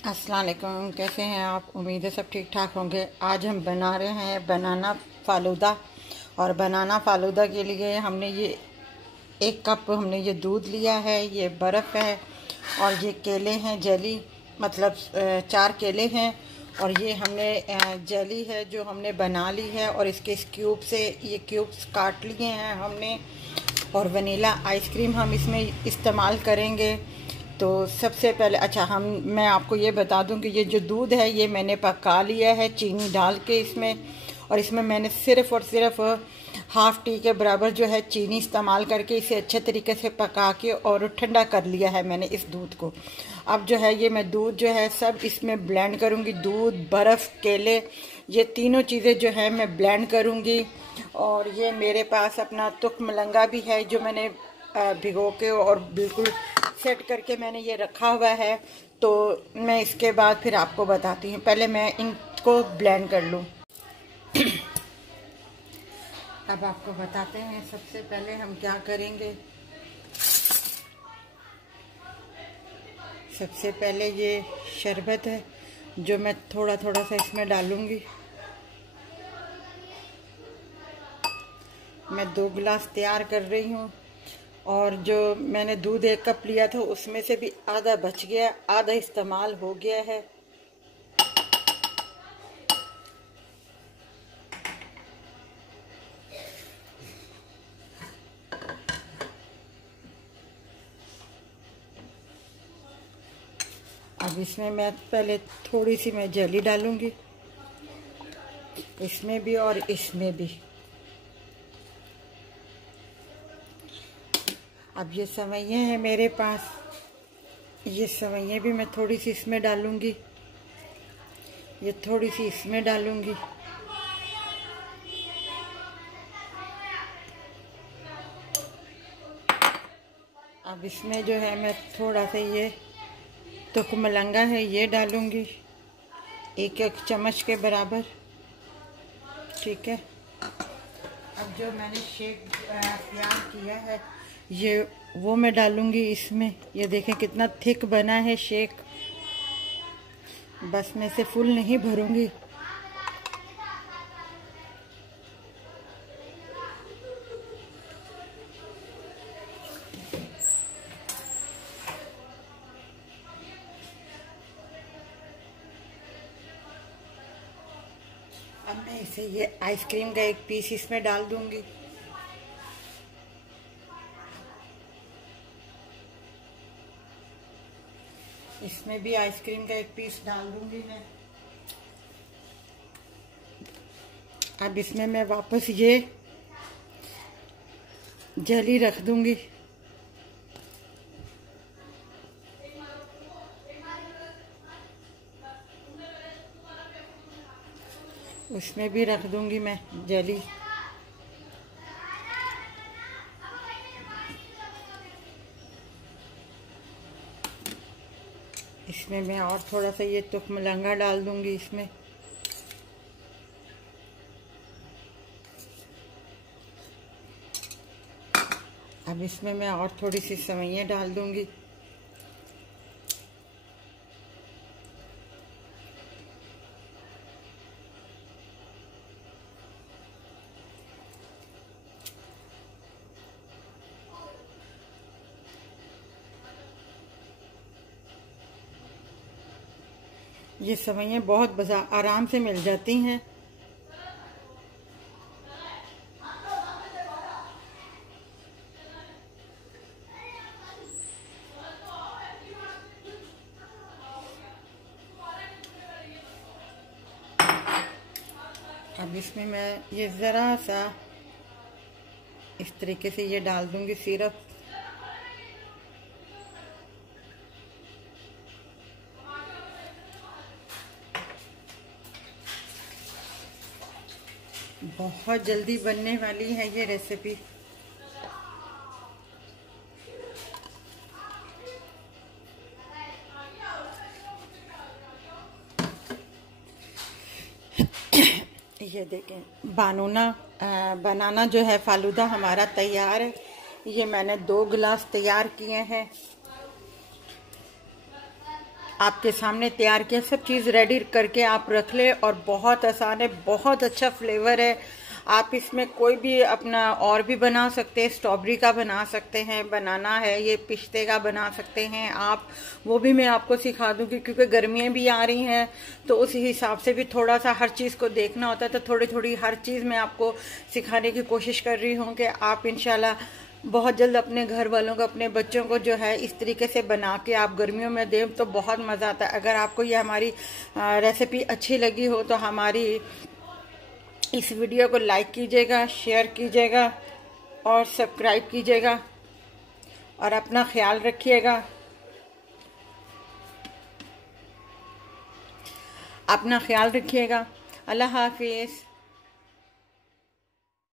अस्सलाम वालेकुम। कैसे हैं आप? उम्मीद है सब ठीक ठाक होंगे। आज हम बना रहे हैं बनाना फालूदा। और बनाना फालूदा के लिए हमने ये 1 कप हमने ये दूध लिया है, ये बर्फ़ है और ये केले हैं जेली, मतलब 4 केले हैं। और ये हमने जेली है जो हमने बना ली है और इसके इस क्यूब से ये क्यूब्स काट लिए हैं हमने। और वनीला आइसक्रीम हम इसमें इस्तेमाल करेंगे। तो सबसे पहले मैं आपको ये बता दूं कि ये जो दूध है ये मैंने पका लिया है चीनी डाल के इसमें। और इसमें मैंने सिर्फ़ और सिर्फ हाफ़ टी के बराबर जो है चीनी इस्तेमाल करके इसे अच्छे तरीके से पका के और ठंडा कर लिया है मैंने इस दूध को। अब जो है ये मैं दूध जो है सब इसमें ब्लेंड करूँगी। दूध, बर्फ़, केले, ये तीनों चीज़ें जो है मैं ब्लेंड करूँगी। और ये मेरे पास अपना तुख मलंगा भी है जो मैंने भिगो के और बिल्कुल सेट करके मैंने ये रखा हुआ है। तो मैं इसके बाद फिर आपको बताती हूँ, पहले मैं इनको ब्लेंड कर लूँ। अब आपको बताते हैं सबसे पहले हम क्या करेंगे। सबसे पहले ये शरबत है जो मैं थोड़ा थोड़ा सा इसमें डालूँगी। मैं 2 गिलास तैयार कर रही हूँ और जो मैंने दूध 1 कप लिया था उसमें से भी आधा बच गया, आधा इस्तेमाल हो गया है। अब इसमें मैं पहले थोड़ी सी मैं जेली डालूंगी, इसमें भी और इसमें भी। अब ये सेवइयाँ हैं मेरे पास, ये सेवइयाँ भी मैं थोड़ी सी इसमें डालूंगी, ये थोड़ी सी इसमें डालूंगी। अब इसमें जो है मैं थोड़ा सा ये तुख मलंगा है ये डालूंगी, 1-1 चम्मच के बराबर। ठीक है। अब जो मैंने शेक तैयार किया है ये वो मैं डालूंगी इसमें। ये देखें कितना थिक बना है शेक। बस मैं इसे फुल नहीं भरूंगी। अब मैं इसे ये आइसक्रीम का 1 पीस इसमें डाल दूंगी। इसमें भी आइसक्रीम का 1 पीस डाल दूंगी मैं। अब इसमें मैं वापस ये जेली रख दूंगी। उसमें भी रख दूंगी मैं जेली। इसमें मैं और थोड़ा सा ये तुख मलंगा डाल दूंगी इसमें। अब इसमें मैं और थोड़ी सी सेवइयाँ डाल दूंगी। ये सेवइयाँ बहुत आराम से मिल जाती हैं। अब इसमें मैं ये ज़रा सा इस तरीके से ये डाल दूंगी सिरप। बहुत जल्दी बनने वाली है ये रेसिपी। ये देखें बनाना जो है फालूदा हमारा तैयार है। ये मैंने 2 गिलास तैयार किए हैं। आपके सामने तैयार किया, सब चीज़ रेडी करके आप रख ले। और बहुत आसान है, बहुत अच्छा फ्लेवर है। आप इसमें कोई भी अपना और भी बना सकते हैं, स्ट्रॉबेरी का बना सकते हैं, बनाना है ये पिस्ते का बना सकते हैं आप, वो भी मैं आपको सिखा दूंगी क्योंकि गर्मियाँ भी आ रही हैं तो उस हिसाब से भी थोड़ा सा हर चीज़ को देखना होता है। तो थोड़ी थोड़ी हर चीज़ मैं आपको सिखाने की कोशिश कर रही हूँ कि आप इंशाल्लाह बहुत जल्द अपने घर वालों को, अपने बच्चों को जो है इस तरीके से बना के आप गर्मियों में दें तो बहुत मज़ा आता है। अगर आपको ये हमारी रेसिपी अच्छी लगी हो तो हमारी इस वीडियो को लाइक कीजिएगा, शेयर कीजिएगा और सब्सक्राइब कीजिएगा और अपना ख्याल रखिएगा। अपना ख्याल रखिएगा। अल्लाह हाफिज़।